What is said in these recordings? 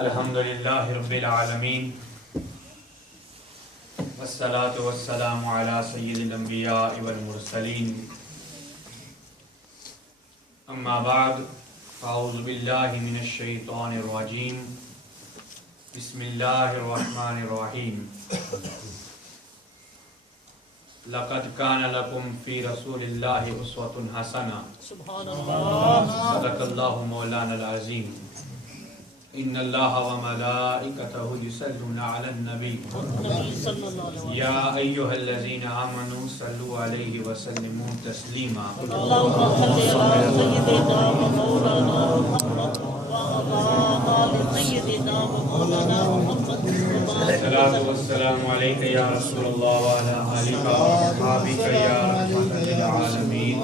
الحمدللہ رب العالمین والصلاة والسلام علی سید الانبیاء والمرسلین اما بعد اعوذ باللہ من الشیطان الرجیم بسم اللہ الرحمن الرحیم لقد کان لکم فی رسول اللہ اسوۃ حسنہ صدق اللہ مولانا العظیم ان اللہ وملائکتہ یصلون علی النبی یا ایھا الذین آمنوا صلوا علیہ وسلموا تسلیما اللهم صل على سيدنا ومولانا محمد وعلى آل سيدنا ومولانا محمد الصلاة والسلام علیک یا رسول اللہ وعلی آلک واصحابک یا رحمۃ للعالمین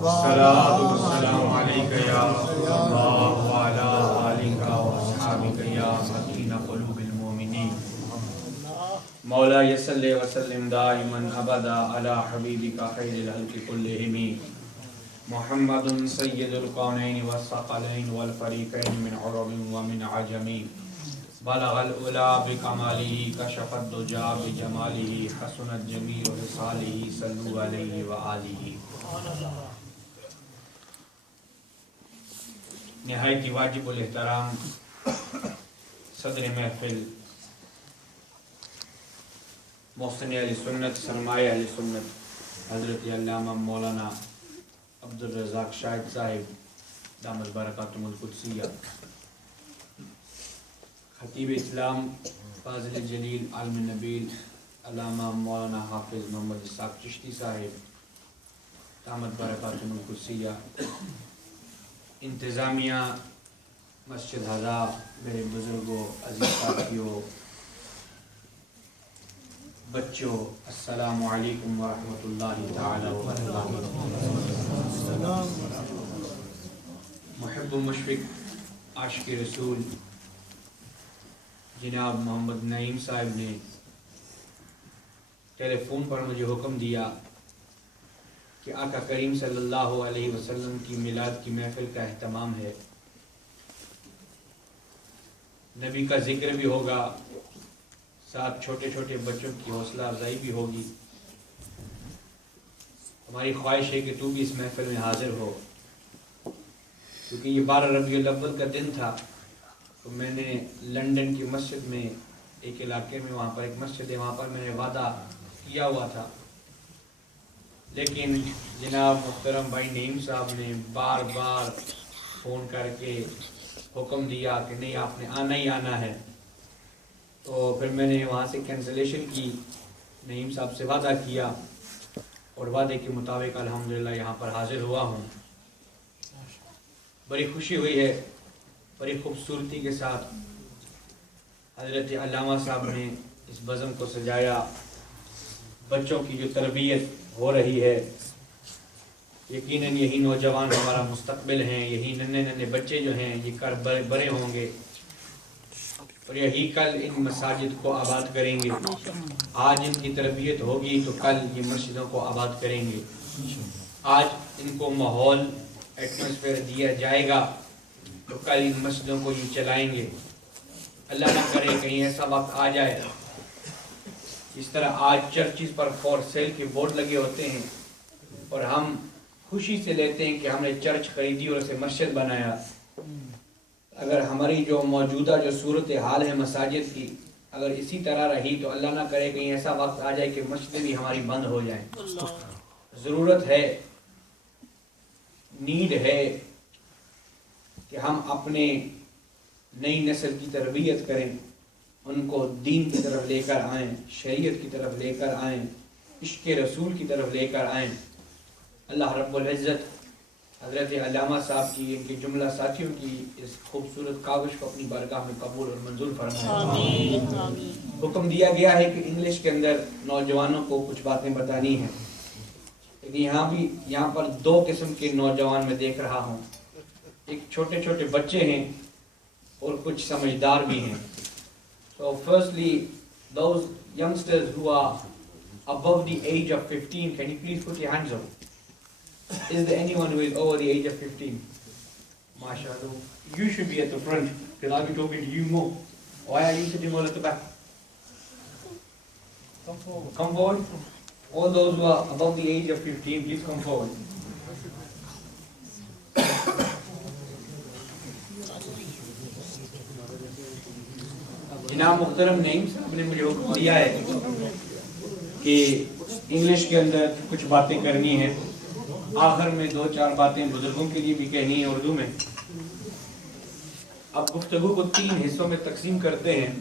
الصلاة والسلام علیک یا رسول اللہ وعلی آلک واصحابک یا سکین قلوب المؤمنین مولا صلی وسلم دائما ابدا علی حبیبک خیر الخلق کلہم محمد سید القونین والثقلین والفریقین من عرب ومن عجم بلغ العلا بکمالہ کشف الدجی بجمالہ حسنت جمیع خصالہ صلوا علیہ وآلہ. نہایت واجب الاحترام صدر محفل محسن اہل سنت سرمایہ اہل سنت حضرت علامہ مولانا عبدالرزاق شاہد صاحب دامت برکاتہم القدسیہ، خطیب اسلام فاضل جلیل عالم نبیل علامہ مولانا حافظ محمد صاحب چشتی صاحب دامت برکاتہم القدسیہ، انتظامیہ مسجد ہزا، میرے بزرگوں، عزیز ساتھیوں، بچوں، السلام علیکم ورحمۃ اللہ تعالی وبرکاتہ. محب و مشفق عاشق رسول جناب محمد نعیم صاحب نے ٹیلی فون پر مجھے حکم دیا کہ آقا کریم صلی اللہ علیہ وسلم کی میلاد کی محفل کا اہتمام ہے، نبی کا ذکر بھی ہوگا، ساتھ چھوٹے چھوٹے بچوں کی حوصلہ افزائی بھی ہوگی. ہماری خواہش ہے کہ تو بھی اس محفل میں حاضر ہو، کیونکہ یہ 12 ربیع الاول کا دن تھا. تو میں نے لندن کی مسجد میں ایک علاقے میں، وہاں پر ایک مسجد ہے، وہاں پر میں نے وعدہ کیا ہوا تھا، لیکن جناب محترم بھائی نعیم صاحب نے بار بار فون کر کے حکم دیا کہ نہیں، آپ نے آنا ہی آنا ہے. تو پھر میں نے وہاں سے کینسلیشن کی، نعیم صاحب سے وعدہ کیا اور وعدے کے مطابق الحمدللہ یہاں پر حاضر ہوا ہوں. بڑی خوشی ہوئی ہے، بڑی خوبصورتی کے ساتھ حضرت علامہ صاحب نے اس بزم کو سجایا. بچوں کی جو تربیت ہو رہی ہے، یقیناً یہی نوجوان ہمارا مستقبل ہیں، یہی ننھے ننھے بچے جو ہیں یہ کل بڑے ہوں گے اور یہی کل ان مساجد کو آباد کریں گے. آج ان کی تربیت ہوگی تو کل یہ مسجدوں کو آباد کریں گے. آج ان کو ماحول ایٹماسفیئر دیا جائے گا تو کل ان مسجدوں کو یہ چلائیں گے. اللہ نہ کرے کہیں ایسا وقت آ جائے اس طرح آج چرچز پر فور سیل کے بورڈ لگے ہوتے ہیں اور ہم خوشی سے لیتے ہیں کہ ہم نے چرچ خریدی اور اسے مسجد بنایا. اگر ہماری جو موجودہ جو صورت حال ہے مساجد کی اگر اسی طرح رہی تو اللہ نہ کرے کہیں ایسا وقت آ جائے کہ مسجدیں بھی ہماری بند ہو جائیں. ضرورت ہے، نیڈ ہے کہ ہم اپنے نئی نسل کی تربیت کریں، ان کو دین کی طرف لے کر آئیں، شریعت کی طرف لے کر آئیں، عشق رسول کی طرف لے کر آئیں. اللہ رب العزت حضرت علامہ صاحب کی، ان کے جملہ ساتھیوں کی اس خوبصورت کاوش کو اپنی بارگاہ میں قبول اور منظور فرمائے. حکم دیا گیا ہے کہ انگلش کے اندر نوجوانوں کو کچھ باتیں بتانی ہیں، لیکن یہاں پر 2 قسم کے نوجوان میں دیکھ رہا ہوں. ایک چھوٹے چھوٹے بچے ہیں اور کچھ سمجھدار بھی ہیں. So firstly, those youngsters who are above the age of 15, can you please put your hands up? Is there anyone who is over the age of 15? MashaAllah. you should be at the front, because I'll be talking to you more. Why are you sitting all at the back? Come forward. Come forward. All those who are above the age of 15, please come forward. जनाब मुख्तरम नईम साहब ने मुझे हुक्म दिया है कि English के अंदर कुछ बातें करनी है, आखिर में 2-4 बातें बुजुर्गों के लिए भी कहनी है उर्दू में। अब गुफ्तगू को 3 हिस्सों में तकसीम करते हैं।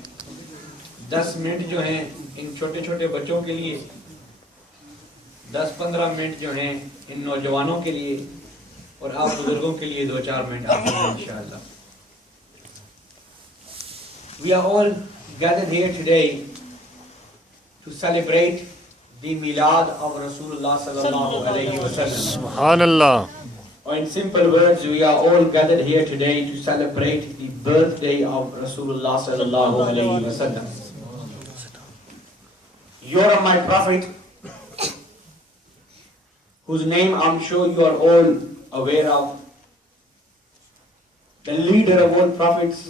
10 मिनट जो हैं इन छोटे छोटे बच्चों के लिए, 10-15 मिनट जो हैं इन नौजवानों के लिए, और आप बुजुर्गों के लिए 2-4 मिनट आखिर में इंशाअल्लाह। We are all gathered here today to celebrate the Milaad of Rasulullah sallallahu alayhi wa sallam. Subhanallah. Or in simple words, we are all gathered here today to celebrate the birthday of Rasulullah sallallahu alayhi wa sallam. You're my prophet, whose name I'm sure you are all aware of, the leader of all prophets,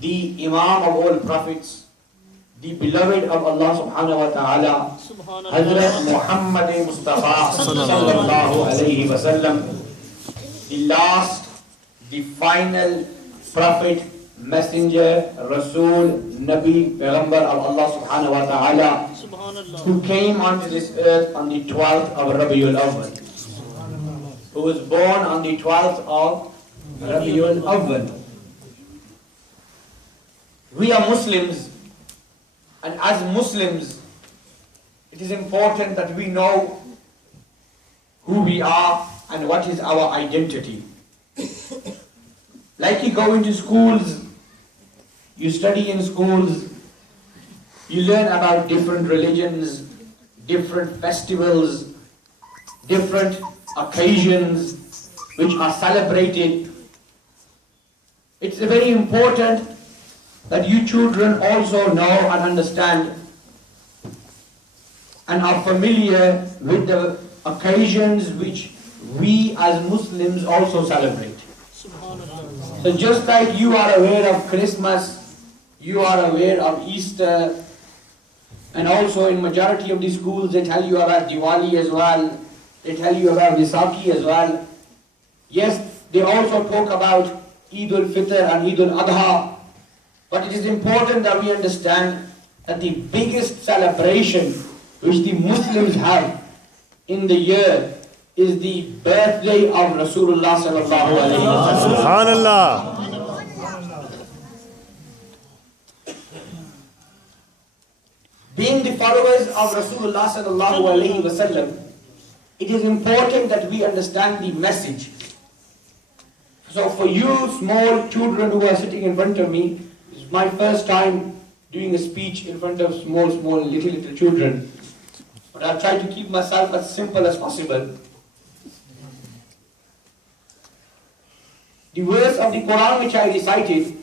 the Imam of all prophets, the beloved of Allah subhanahu wa ta'ala, Hazrat Muhammad Mustafa sallallahu alayhi wa sallam, the last, the final prophet, messenger, Rasul, Nabi, Payghambar of Allah subhanahu wa ta'ala, who came onto this earth on the 12th of Rabiul Awwal, who was born on the 12th of Rabiul Awwal. We are Muslims, and as Muslims, it is important that we know who we are and what is our identity. Like you go into schools, you study in schools, you learn about different religions, different festivals, different occasions which are celebrated. It's very important that you children also know and understand and are familiar with the occasions which we as Muslims also celebrate. So just like you are aware of Christmas, you are aware of Easter, and also in majority of the schools they tell you about Diwali as well, they tell you about Vaisakhi as well. Yes, they also talk about Eid al-Fitr and Eid al-Adha. But it is important that we understand that the biggest celebration which the Muslims have in the year is the birthday of Rasulullah sallallahu alayhi wa sallam. Subhanallah. Being the followers of Rasulullah sallallahu alayhi wa sallam, it is important that we understand the message. So for you small children who are sitting in front of me, it's my first time doing a speech in front of small little children. But I'll try to keep myself as simple as possible. The verse of the Quran which I recited,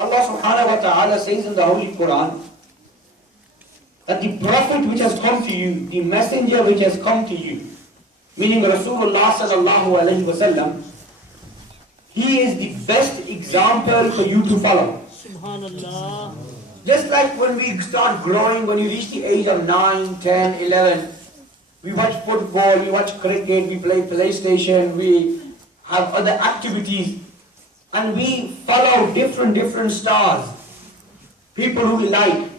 Allah subhanahu wa ta'ala says in the Holy Quran that the prophet which has come to you, the messenger which has come to you, meaning Rasulullah sallallahu alayhi wa sallam, he is the best example for you to follow. Subhanallah. Just like when we start growing, when you reach the age of 9, 10, 11, we watch football, we watch cricket, we play PlayStation, we have other activities, and we follow different stars, people who we like.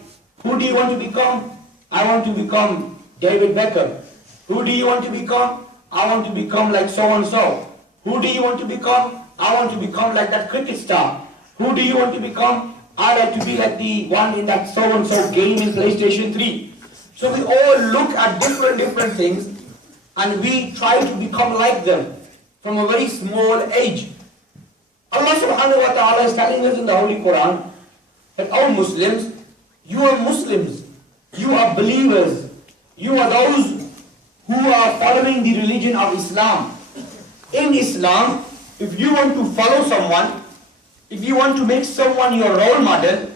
Who do you want to become? I want to become David Beckham. Who do you want to become? I want to become like so and so. Who do you want to become? I want to become like that cricket star. Who do you want to become? I like to be like the one in that so and so game in PlayStation 3. So we all look at different things and we try to become like them from a very small age. Allah subhanahu wa ta'ala is telling us in the Holy Quran that, oh Muslims, you are Muslims, you are believers, you are those who are following the religion of Islam. In Islam, if you want to follow someone, if you want to make someone your role model,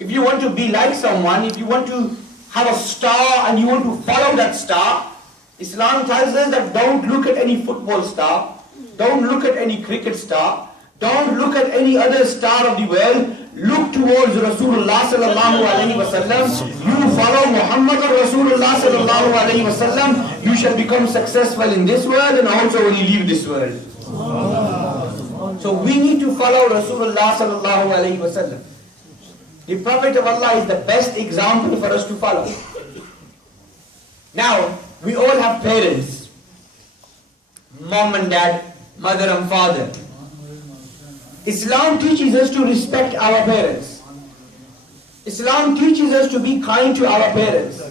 if you want to be like someone, if you want to have a star and you want to follow that star, Islam tells us that don't look at any football star, don't look at any cricket star, Don't look at any other star of the world. Look towards Rasulullah sallallahu alayhi wa sallam. You follow Muhammad Rasulullah sallallahu alayhi wa sallam. You shall become successful in this world and also when you leave this world. So we need to follow Rasulullah sallallahu alayhi wa sallam. The Prophet of Allah is the best example for us to follow. Now, we all have parents. Mom and dad, mother and father. Islam teaches us to respect our parents. Islam teaches us to be kind to our parents.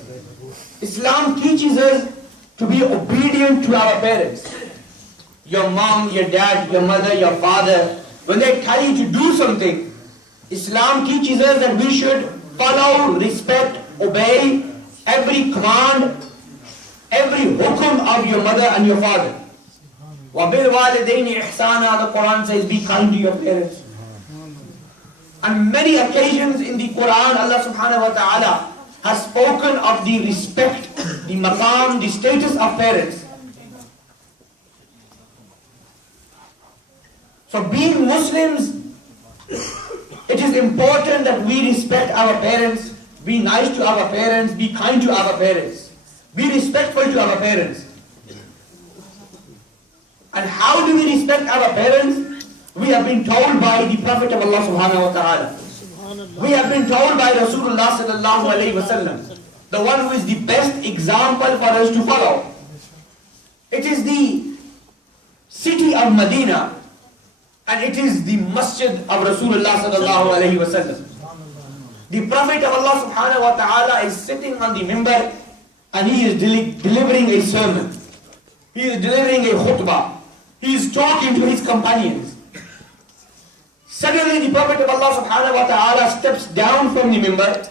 Islam teaches us to be obedient to our parents. Your mom, your dad, your mother, your father, when they tell you to do something, Islam teaches us that we should follow, respect, obey every command, every hukum of your mother and your father. وَبِالْوَالِدَيْنِ إِحْسَانًا, the Quran says, be kind to your parents. On many occasions in the Quran, Allah subhanahu wa ta'ala has spoken of the respect, the maqam, the status of parents. So being Muslims, it is important that we respect our parents, be nice to our parents, be kind to our parents, be respectful to our parents. And how do we respect our parents? We have been told by the Prophet of Allah subhanahu wa ta'ala. We have been told by Rasulullah sallallahu alayhi wa sallam, the one who is the best example for us to follow. It is the city of Medina and it is the masjid of Rasulullah sallallahu alayhi wa sallam. The Prophet of Allah subhanahu wa ta'ala is sitting on the mimbar and he is delivering a sermon. He is delivering a khutbah. He is talking to his companions. Suddenly the Prophet of Allah subhanahu wa ta'ala steps down from the mimbar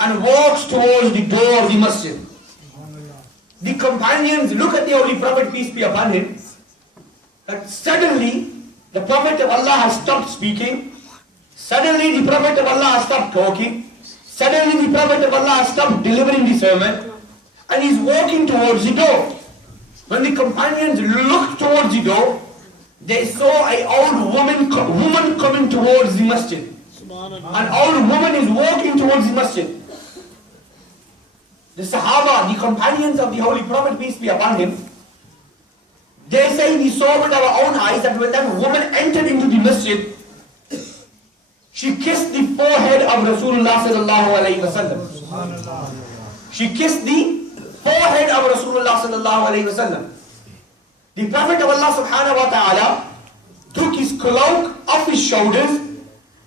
and walks towards the door of the masjid. The companions look at the Holy Prophet, peace be upon him, that suddenly the Prophet of Allah has stopped speaking. Suddenly the Prophet of Allah has stopped talking. Suddenly the Prophet of Allah has stopped delivering the sermon and he's walking towards the door. When the companions looked towards the door, they saw an old woman coming towards the masjid. An old woman is walking towards the masjid. The Sahaba, the companions of the Holy Prophet, peace be upon him, they say we saw with our own eyes that when that woman entered into the masjid, she kissed the forehead of Rasulullah sallallahu alayhi wa sallam. She kissed the forehead of Rasulullah sallallahu alayhi wa sallam. The Prophet of Allah subhanahu wa ta'ala took his cloak off his shoulders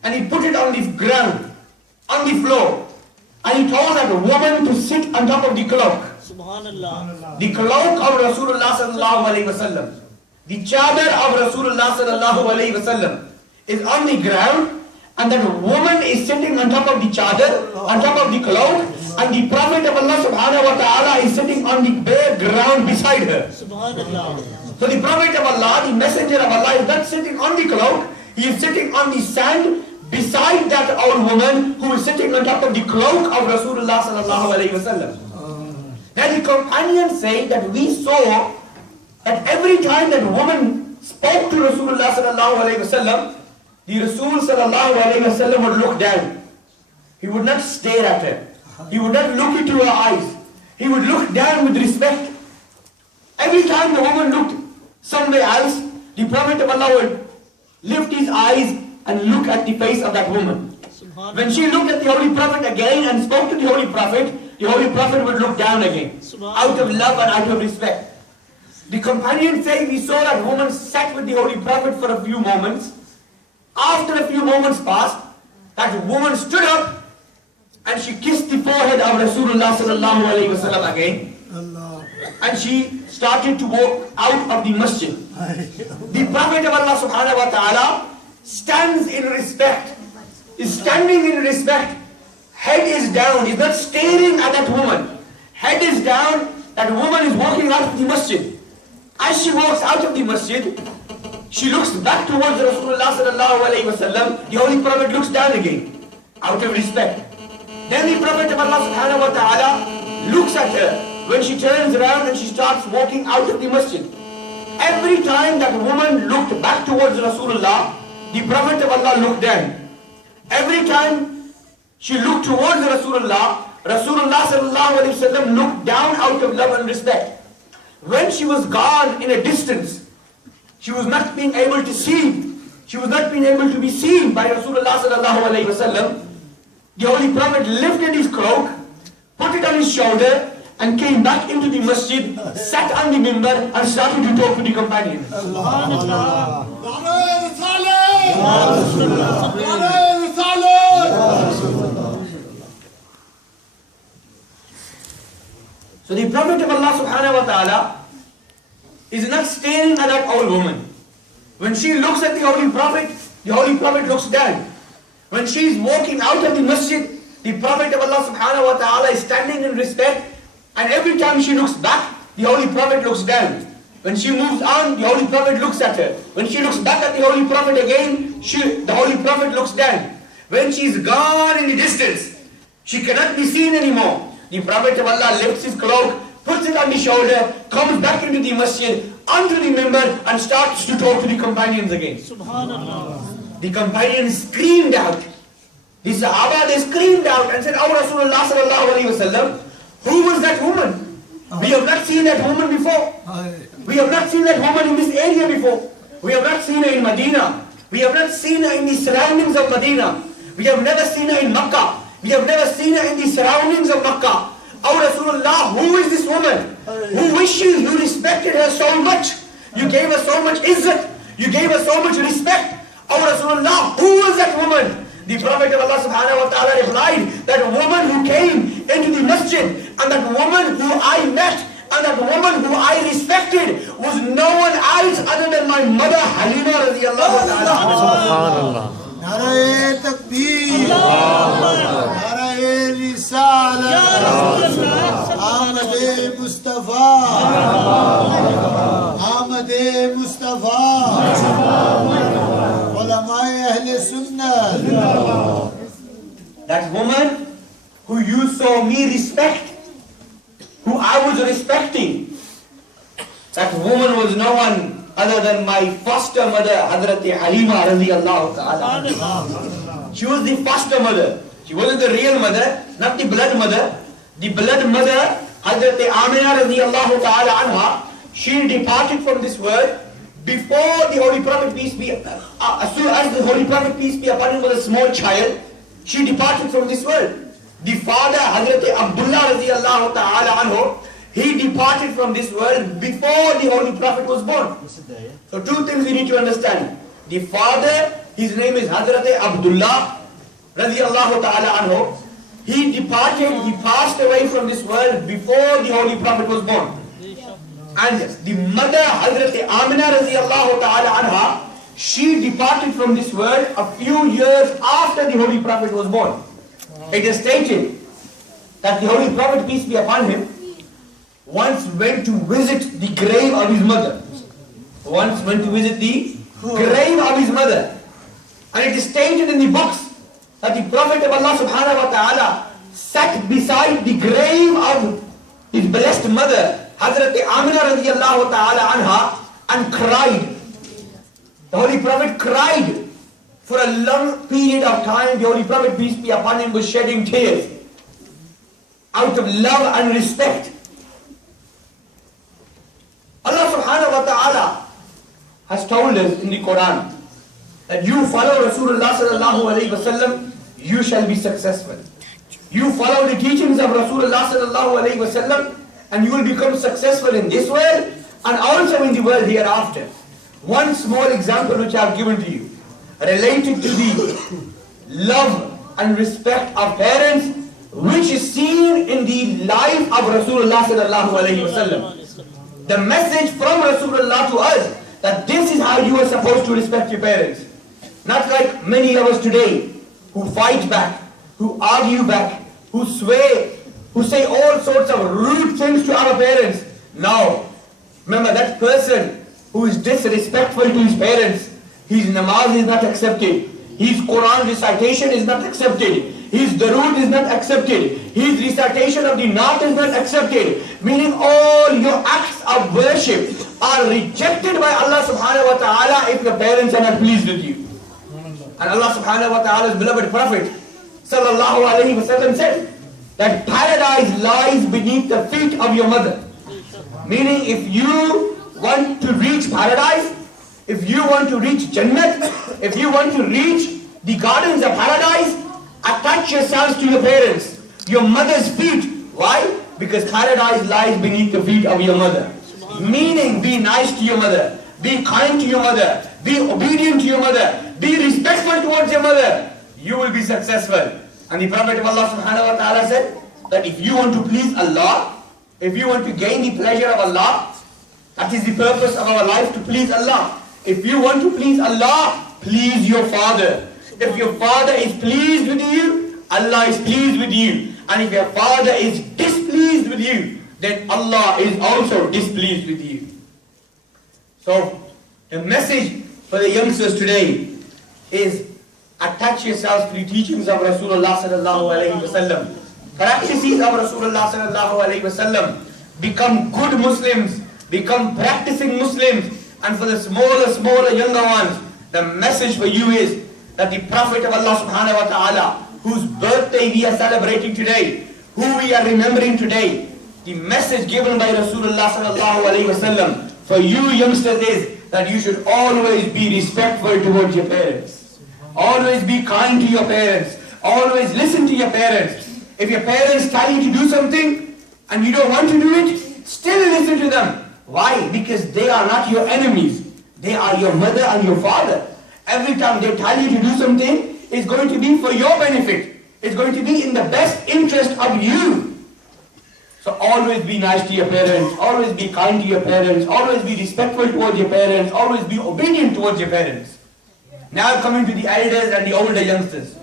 and he put it on the ground, on the floor. And he told that woman to sit on top of the cloak. Subhanallah. The cloak of Rasulullah sallallahu alayhi wa sallam, the chadar of Rasulullah sallallahu alayhi wa sallam is on the ground and that woman is sitting on top of the chadar, on top of the cloak, and the Prophet of Allah subhanahu wa ta'ala is sitting on the bare ground beside her. Subhanallah. So the Prophet of Allah, the Messenger of Allah, is not sitting on the cloak, he is sitting on the sand beside that old woman who is sitting on top of the cloak of Rasulullah sallallahu alayhi wa sallam. Now the companions say that we saw that every time that woman spoke to Rasulullah sallallahu alayhi wa sallam, the Rasul sallallahu alayhi wa sallam would look down. He would not stare at her. He would not look into her eyes. He would look down with respect. Every time the woman looked somewhere else, the Prophet of Allah would lift his eyes and look at the face of that woman. When she looked at the Holy Prophet again and spoke to the Holy Prophet would look down again, out of love and out of respect. The companions say we saw that woman sat with the Holy Prophet for a few moments. After a few moments passed, that woman stood up and she kissed the forehead of Rasulullah sallallahu alayhi wa sallam again. And she started to walk out of the masjid. The Prophet of Allah subhanahu wa ta'ala stands in respect, is standing in respect, head is down, is not staring at that woman. Head is down, that woman is walking out of the masjid. As she walks out of the masjid, she looks back towards Rasulullah sallallahu alayhi wa sallam. The Holy Prophet looks down again, out of respect. Then the Prophet of Allah subhanahu wa ta'ala looks at her when she turns around and she starts walking out of the masjid. Every time that woman looked back towards Rasulullah, the Prophet of Allah looked down. Every time she looked towards Rasulullah, Rasulullah sallallahu alaihi wasallam looked down out of love and respect. When she was gone in a distance, she was not being able to see. She was not being able to be seen by Rasulullah sallallahu alaihi wasallam. The Holy Prophet lifted his cloak, put it on his shoulder, and came back into the masjid, sat on the mimbar, and started to talk to the companions. So the Prophet of Allah subhanahu wa ta'ala is not staring at that old woman. When she looks at the Holy Prophet looks down. When she is walking out of the masjid, the Prophet of Allah subhanahu wa ta'ala is standing in respect, and every time she looks back, the Holy Prophet looks down. When she moves on, the Holy Prophet looks at her. When she looks back at the Holy Prophet again, the Holy Prophet looks down. When she is gone in the distance, she cannot be seen anymore. The Prophet of Allah lifts his cloak, puts it on the shoulder, comes back into the masjid, onto the mimbar, and starts to talk to the companions again. Subhanallah. The companions screamed out. The Sahaba, they screamed out and said, "Oh Rasulullah sallallahu alaihi wasallam, who was that woman? We have not seen that woman before. We have not seen that woman in this area before. We have not seen her in Medina. We have not seen her in the surroundings of Medina. We have never seen her in Makkah. We have never seen her in the surroundings of Makkah. Oh Rasulullah, who is this woman? Who wishes you respected her so much? You gave her so much izzat. You gave her so much respect. Oh Rasulullah, who was that woman?" The Prophet of Allah subhanahu wa ta'ala replied, "That woman who came into the masjid, and that woman who I met, and that woman who I respected was no one else other than my mother Halima radiallahu ta'ala." Subhanallah. Nare takbir. Nare risalah. Ahmad Mustafa. Ahmad Mustafa. That woman who you saw me respect, who I was respecting, that woman was no one other than my foster mother, Hazrat Halima radiallahu ta'ala. She was the foster mother. She wasn't the real mother, not the blood mother. The blood mother, Hazrat Amina radiallahu ta'ala anha, she departed from this world before the Holy Prophet, peace be, as soon as the Holy Prophet, peace be upon him, was a small child, she departed from this world. The father, Hazrat Abdullah radiallahu ta'ala anhu, he departed from this world before the Holy Prophet was born. So two things we need to understand. The father, his name is Hazrat Abdullah radiallahu ta'ala anhu. He departed, he passed away from this world before the Holy Prophet was born. And the mother, Hazrat Amina radiallahu ta'ala anha, she departed from this world a few years after the Holy Prophet was born. It is stated that the Holy Prophet, peace be upon him, once went to visit the grave of his mother. Once went to visit the grave of his mother. And it is stated in the books that the Prophet of Allah subhanahu wa ta'ala sat beside the grave of his blessed mother, Hazrat Amina radiallahu ta'ala anha, and cried. The Holy Prophet cried. For a long period of time, the Holy Prophet, peace be upon him, was shedding tears out of love and respect. Allah subhanahu wa ta'ala has told us in the Quran that you follow Rasulullah sallallahu alayhi wa sallam, you shall be successful. You follow the teachings of Rasulullah sallallahu alayhi wa sallam, and you will become successful in this world and also in the world hereafter. One small example which I have given to you, related to the love and respect of parents, which is seen in the life of Rasulullah sallallahu alayhi wa sallam. The message from Rasulullah to us, that this is how you are supposed to respect your parents. Not like many of us today, who fight back, who argue back, who swear, who say all sorts of rude things to our parents. No. Remember, that person who is disrespectful to his parents, his namaz is not accepted, his Quran recitation is not accepted, his darood is not accepted, his recitation of the Naat is not accepted. Meaning all your acts of worship are rejected by Allah subhanahu wa ta'ala if your parents are not pleased with you. And Allah subhanahu wa ta'ala's beloved Prophet sallallahu alayhi wa sallam said that paradise lies beneath the feet of your mother. Meaning, if you want to reach paradise, if you want to reach Jannat, if you want to reach the gardens of paradise, attach yourselves to your parents, your mother's feet. Why? Because paradise lies beneath the feet of your mother. Meaning, be nice to your mother, be kind to your mother, be obedient to your mother, be respectful towards your mother. You will be successful. And the Prophet of Allah subhanahu wa ta'ala said that if you want to please Allah, if you want to gain the pleasure of Allah, that is the purpose of our life, to please Allah. If you want to please Allah, please your father. If your father is pleased with you, Allah is pleased with you. And if your father is displeased with you, then Allah is also displeased with you. So, the message for the youngsters today is attach yourselves to the teachings of Rasulullah sallallahu alayhi wa sallam. Practices of Rasulullah sallallahu alayhi wa sallam. Become good Muslims, become practicing Muslims. And for the smaller younger ones, the message for you is that the Prophet of Allah subhanahu wa ta'ala, whose birthday we are celebrating today, who we are remembering today, the message given by Rasulullah sallallahu alayhi wa sallam for you youngsters is that you should always be respectful towards your parents. Always be kind to your parents. Always listen to your parents. If your parents tell you to do something and you don't want to do it, still listen to them. Why? Because they are not your enemies. They are your mother and your father. Every time they tell you to do something, it's going to be for your benefit. It's going to be in the best interest of you. So always be nice to your parents. Always be kind to your parents. Always be respectful towards your parents. Always be obedient towards your parents. Now coming to the elders and the older youngsters.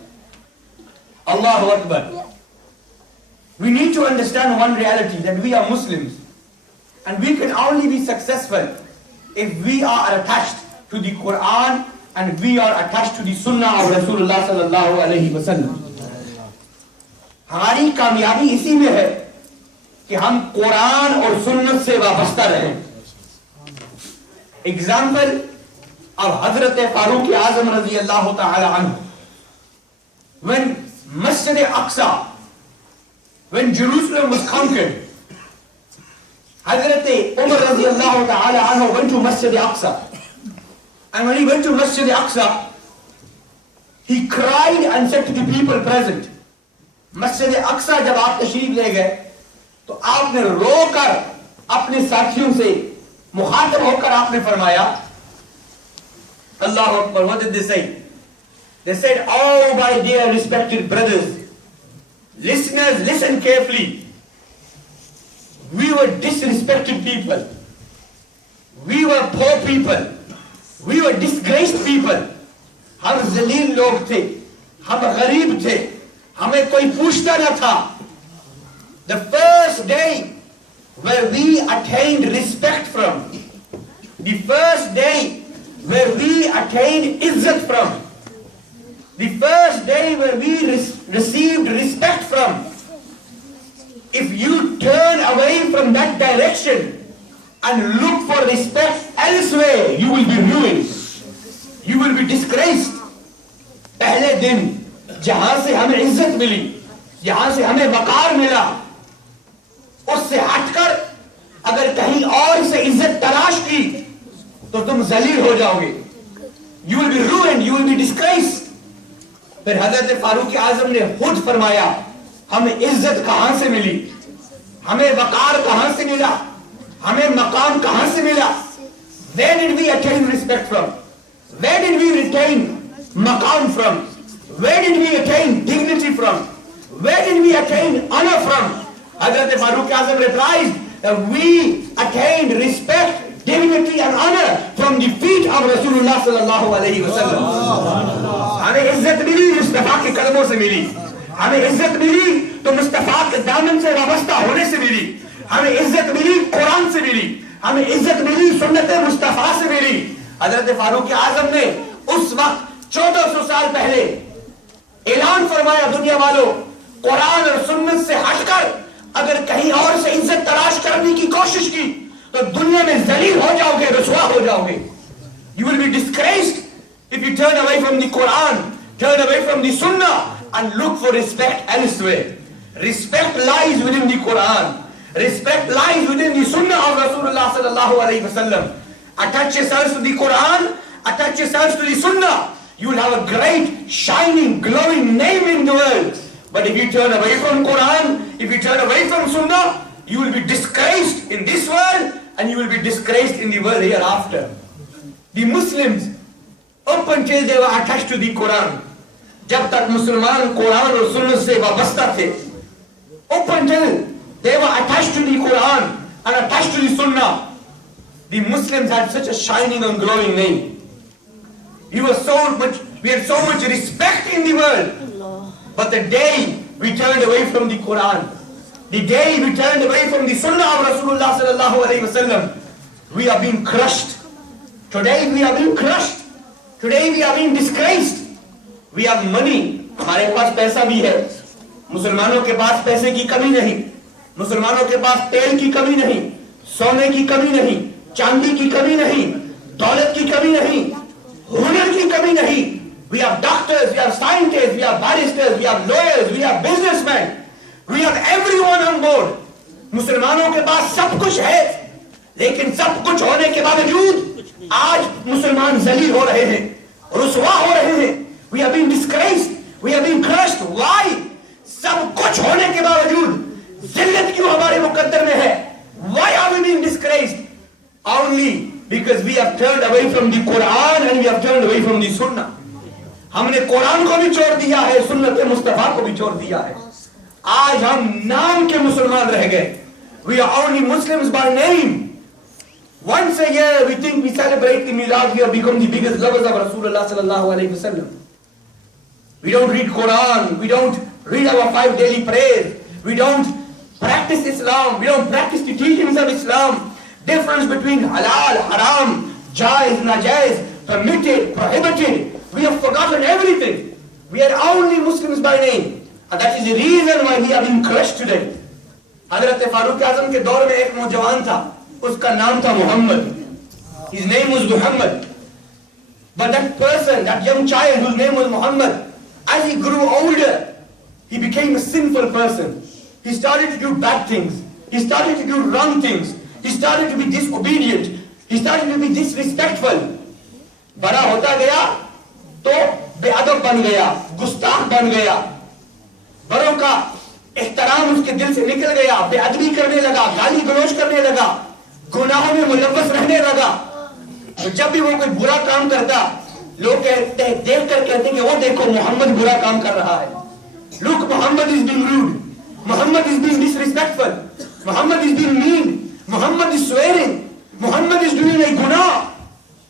Allahu Akbar. We need to understand one reality, that we are Muslims. And we can only be successful if we are attached to the Quran and we are attached to the Sunnah of Rasulullah sallallahu alayhi wa sallam. हमारी कामयाबी इसी में है कि हम कुरान और सुन्नत से वाबस्ता रहें. Example of Hazrat Farooq Azam radiyallahu ta'ala anhu. When Masjid Aqsa, when Jerusalem was conquered, Hazrat Umar radiyallahu ta'ala anhu went to Masjid Aqsa. And when he went to Masjid Aqsa, he cried and said to the people present, Masjid Aqsa जब आप तशरीफ ले गए तो आपने रोकर अपने साथियों से मुखातब होकर आपने फरमाया, Allahu Akbar. What did they say? They said, oh my dear respected brothers, listeners, listen carefully. We were disrespected people. We were poor people. We were disgraced people. हम जलील लोग थे, हम गरीब थे, हमें कोई पूछता न था. The first day where we attained respect from, the first day where we attained izzat from, the first day where we received respect from, if you turn away from that direction and look for respect elsewhere, you will be ruined. You will be disgraced. पहले दिन जहां से हमें इज्जत मिली, जहां से हमें वकार मिला, उससे हटकर अगर कहीं और से इज्जत तलाश की तो तुम जलील हो जाओगे. You will be ruined, you will be disgraced. फिर हजरत फारूक आजम ने खुद फरमाया, हमें इज्जत कहां से मिली, हमें वकार कहां से मिला, हमें मकाम कहां से मिला? Where did we attain respect from? Where did we retain maqam from? Where did we attain dignity from? Where did we attain honor from? Hazrat Farooq Azam replies that we attained respect, dignity and honor from the feet of Rasulullah sallallahu alayhi wa sallam. हमें इज्जत मिली मुस्तफा के कदमों से मिली, हमें इज्जत मिली तो मुस्तफा के दामन से वाबस्ता होने से मिली, हमें इज्जत मिली कुरान से मिली, हमें इज्जत मिली सुन्नत मुस्तफा से मिली. हजरत फारूक आजम ने उस वक्त 1400 साल पहले ऐलान फरमाया, दुनिया वालों, कुरान और सुन्नत से हटकर अगर कहीं और से इज्जत तलाश करने की कोशिश की तो दुनिया में जलील हो जाओगे, रुसवा हो जाओगे. You will be disgraced If you turn away from the Quran, turn away from the Sunnah and look for respect elsewhere. Respect lies within the Quran. Respect lies within the Sunnah of Rasulullah sallallahu alaihi wasallam. Attach yourselves to the Quran, attach yourselves to the Sunnah. You will have a great, shining, glowing name in the world. But if you turn away from Quran, if you turn away from Sunnah, you will be disgraced in this world and you will be disgraced in the world hereafter. The Muslims, up until they were attached to the Quran, जब तक मुसलमान कुरान और सुन्नत से वाबस्ता थे, up until they were attached to the Quran and attached to the Sunnah, the Muslims had such a shining and glowing name. We had so much respect in the world. But the day we turned away from the Quran, the day we turned away from the Sunnah of Rasulullah sallallahu alaihi wasallam, we are being crushed. Today we are being crushed. Today we are being disgraced. We have money. हमारे पास पैसा भी है. मुसलमानों के पास पैसे की कमी नहीं. मुसलमानों के पास तेल की कमी नहीं, सोने की कमी नहीं, चांदी की कमी नहीं, दौलत की कमी नहीं, हुनर की कमी नहीं. We have doctors, we have scientists, we have barristers, we have lawyers, we have businessmen. We have everyone on board. मुसलमानों के पास सब कुछ है, लेकिन सब कुछ होने के बावजूद आज मुसलमान जलील हो रहे हैं, रुसवा हो रहे हैं. We have been disgraced, we have been crushed. Why? सब कुछ होने के बावजूद जिल्लत क्यों हमारे मुकद्दर में है? Why are we being disgraced? Only because we have turned away from the Quran and we have turned away from the Sunnah. हमने कुरान को भी छोड़ दिया है, सुन्नत मुस्तफा को भी छोड़ दिया है. आज हम नाम के मुसलमान रह गए. We are only Muslims by name. Once a year we think we celebrate the Milaad, we have become the biggest lovers of Rasulullah sallallahu alaihi wasallam. We don't read Quran, we don't read our 5 daily prayers, we don't practice Islam, we don't practice the teachings of Islam. Difference between halal, haram, jaiz, najaiz, permitted, prohibited. We have forgotten everything. We are only Muslims by name. And that is the reason why we are being crushed today. Hazrat Farooq Azam के दौर में एक नौजवान था, उसका नाम था Muhammad. His name was Muhammad. But that person, that young child whose name was Muhammad, as he grew older, he became a sinful person. He started to do bad things. He started to do wrong things. He started to be disobedient. He started to be disrespectful. बड़ा होता गया तो बेअदब बन गया, गुस्ताख बन गया. बड़ों का एहतराम उसके दिल से निकल गया, बेअदबी करने लगा, गाली गलौज करने लगा, गुनाहों में मुलव्वस रहने लगा. तो जब भी वो कोई बुरा काम करता, लोग कहते हैं, देख कर कहते हैं कि वो देखो मोहम्मद बुरा काम कर रहा है. Look, Muhammad is being rude. Muhammad is being disrespectful. Muhammad is being mean. Muhammad is swearing. Muhammad is doing a gunah.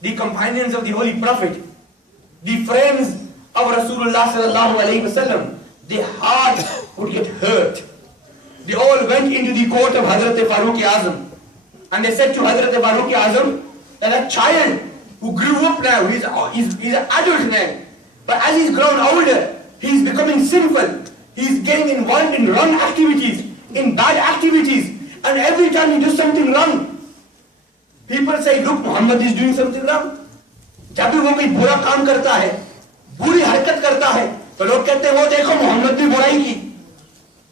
The companions of the Holy Prophet, the friends of Rasulullah sallallahu alaihi wasallam, their heart would get hurt. They all went into the court of Hazrat Farooq Azam, and they said to Hazrat Farooq Azam that a child who grew up now, he's an adult now, but as he's grown older, he's becoming sinful. He's getting involved in wrong activities, in bad activities, and every time he does something wrong, people say, look, Muhammad is doing something wrong. जब भी वो कोई बुरा काम करता है, बुरी हरकत करता है, तो लोग कहते हैं वो देखो मोहम्मद ने बुराई की.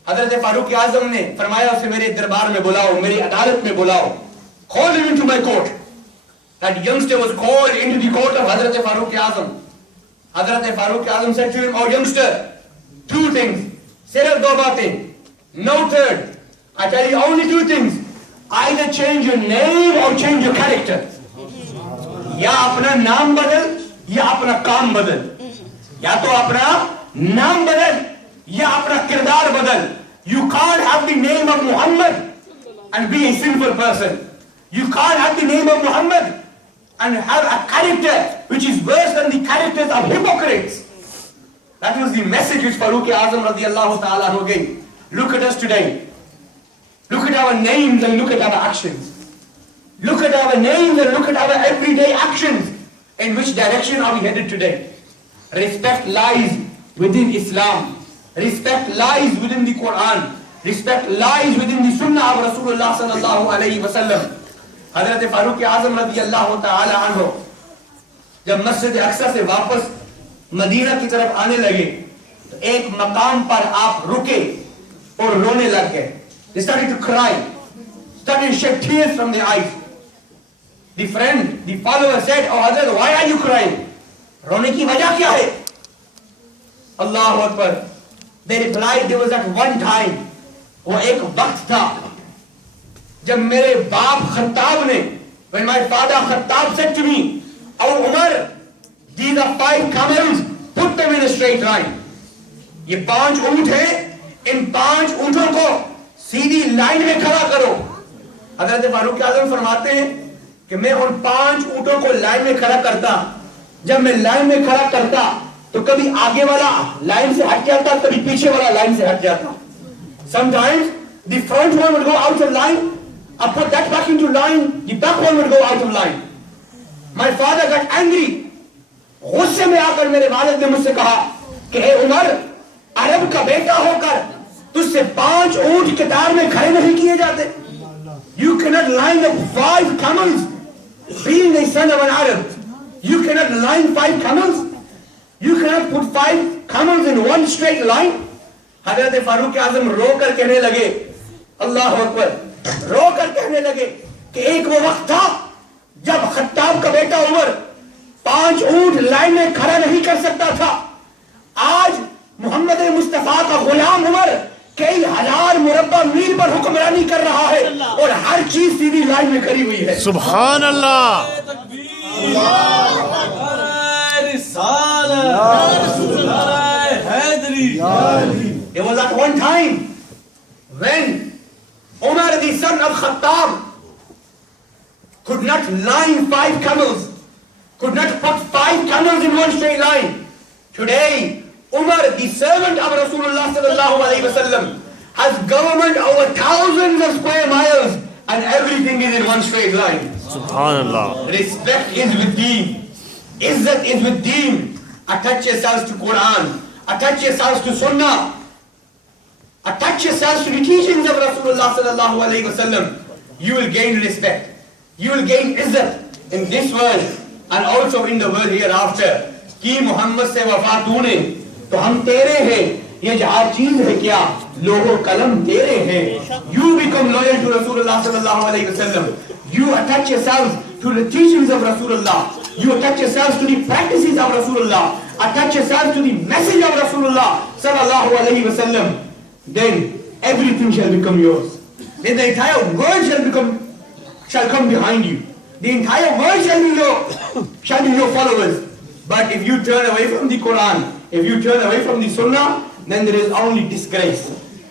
हजरत फारूक आजम ने फरमाया उसे मेरे दरबार में बुलाओ, मेरी अदालत में बुलाओ. Call him into my court. That youngster was called into the court of Hazrat Farooq Azam. Hazrat Farooq Azam said to him, oh youngster, 2 things. Sirf 2 baatein. No third. I tell you only 2 things. Either change your name or change your character. या अपना नाम बदल या अपना काम बदल. या तो अपना नाम बदल या अपना किरदार बदल. You can't have the name of Muhammad and be a sinful person. You can't have the name of Muhammad and have a character which is worse than the characters of hypocrites. That was the message which Farooq Azam radiallahu ta'ala anhu gave. Look at us today. Look at our names and look at our actions. Look at our names and look at our everyday actions. In which direction are we headed today? Respect lies within Islam. Respect lies within the Quran. Respect lies within the Sunnah of Rasulullah sallallahu alayhi wa sallam. Hazrat Farooq Azam radiallahu ta'ala anhu, जब मस्जिद अक्सा से वापस Medina की तरफ आने लगे तो एक मकाम पर आप रुके और रोने लग गए. They started to cry, started to shed tears from their eyes. The friend, the follower said, "Oh Hazrat, why are you crying?" रोने की वजह क्या है? Allahu Akbar. They replied, there was that one time, वो एक वक्त था जब मेरे बाप खत्ताब ने, when my father Khattab said to me, "Oh Umar, these are 5 camels, put them in a straight line." ये 5 ऊंट हैं, इन 5 ऊंटों को सीधी लाइन में खड़ा करो. हज़रत फारूक आज़म फरमाते हैं कि मैं उन 5 ऊंटों को लाइन में खड़ा करता. जब मैं लाइन में खड़ा करता तो कभी आगे वाला लाइन से हट जाता, कभी पीछे वाला लाइन से हट जाता. Sometimes the front one would go out of line, I put that back into line, the back one would go out of line. My father got angry. गुस्से में आकर मेरे वालिद ने मुझसे कहा कि हे उमर, अरब का बेटा होकर तुझसे 5 ऊंट कतार में खड़े नहीं किए जाते. You cannot line up 5 camels. Being the son of an Arab, you cannot line 5 camels. You cannot put 5 camels in one straight line. हज़रत फारूक आज़म रोकर कहने लगे, अल्लाह अकबर, रोकर कहने लगे कि एक वो वक्त था जब खत्ताब का बेटा उमर 5 ऊंट लाइन में खड़ा नहीं कर सकता था. आज मोहम्मद मुस्तफा का गुलाम उमर कई हजार मुरब्बा मील पर हुक्मरानी कर रहा है और हर चीज सीधी लाइन में करी हुई है. सुभान अल्लाह. There was at one time when Umar, the son of Khattab, could not line 5 camels, could not put 5 camels in one straight line. Today, Umar, the servant of Rasulullah sallallahu alaihi wasallam, has government over thousands of square miles and everything is in one straight line. Subhanallah. Respect is with deen. Izzat is with deen. Attach yourselves to Quran. Attach yourselves to Sunnah. Attach yourselves to the teachings of Rasulullah sallallahu alaihi wasallam. You will gain respect. You will gain izzat in this world and also in the world hereafter. कि मोहम्मद से वफा तूने तो हम तेरे हैं, ये जहाँ चीज है क्या लोगो कलम तेरे हैं. You become loyal to Rasulullah sallallahu alaihi wasallam. You attach yourselves to the teachings of Rasulullah. You attach yourselves to the practices of Rasulullah. Attach yourselves to the message of Rasulullah sallallahu alaihi wasallam. Then everything shall become yours. Then the entire world shall come behind you. The entire world shall be your followers. But if you turn away from the Quran, if you turn away from the Sunnah, then there is only disgrace.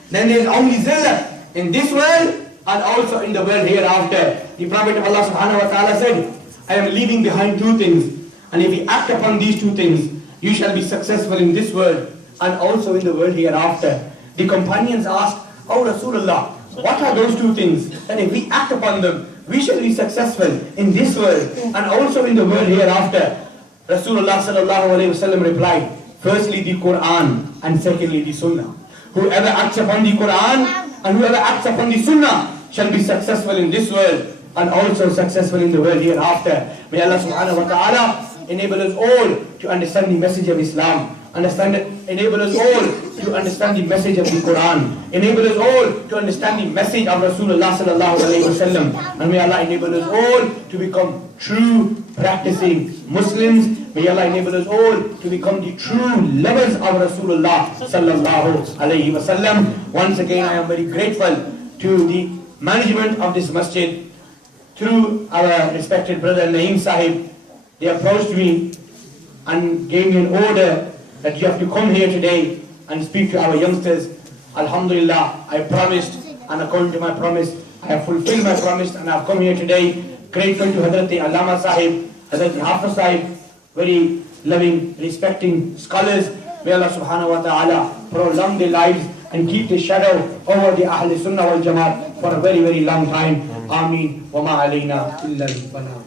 Then there is only zillah in this world and also in the world hereafter. The Prophet of Allah subhanahu wa ta'ala said, I am leaving behind 2 things. And if you act upon these 2 things, you shall be successful in this world and also in the world hereafter. The companions asked, Oh Rasulullah, what are those 2 things? And if we act upon them, we shall be successful in this world and also in the world hereafter. Rasulullah sallallahu alayhi wasallam replied, firstly the Quran and secondly the Sunnah. Whoever acts upon the Quran and whoever acts upon the Sunnah shall be successful in this world and also successful in the world hereafter. May Allah subhanahu wa ta'ala enable us all to understand the message of Islam, enable us all to understand the message of the Quran, enable us all to understand the message of Rasulullah sallallahu alaihi wasallam, and may Allah enable us all to become true practicing Muslims. May Allah enable us all to become the true lovers of Rasulullah sallallahu alaihi wasallam. Once again, I am very grateful to the management of this masjid, through our respected brother Naeem Sahib. They approached me and gave me an order that you have to come here today and speak to our youngsters. Alhamdulillah, I promised, and according to my promise, I have fulfilled my promise and I have come here today. Grateful to Hazrat Allama Sahib, Hazrat Hafiz Sahib, very loving, respecting scholars. May Allah subhanahu wa ta'ala prolong their lives and keep the shadow over the Ahl Sunnah wal Jamaat for a very, very long time. Ameen. Wa ma alayna illa al-balagh.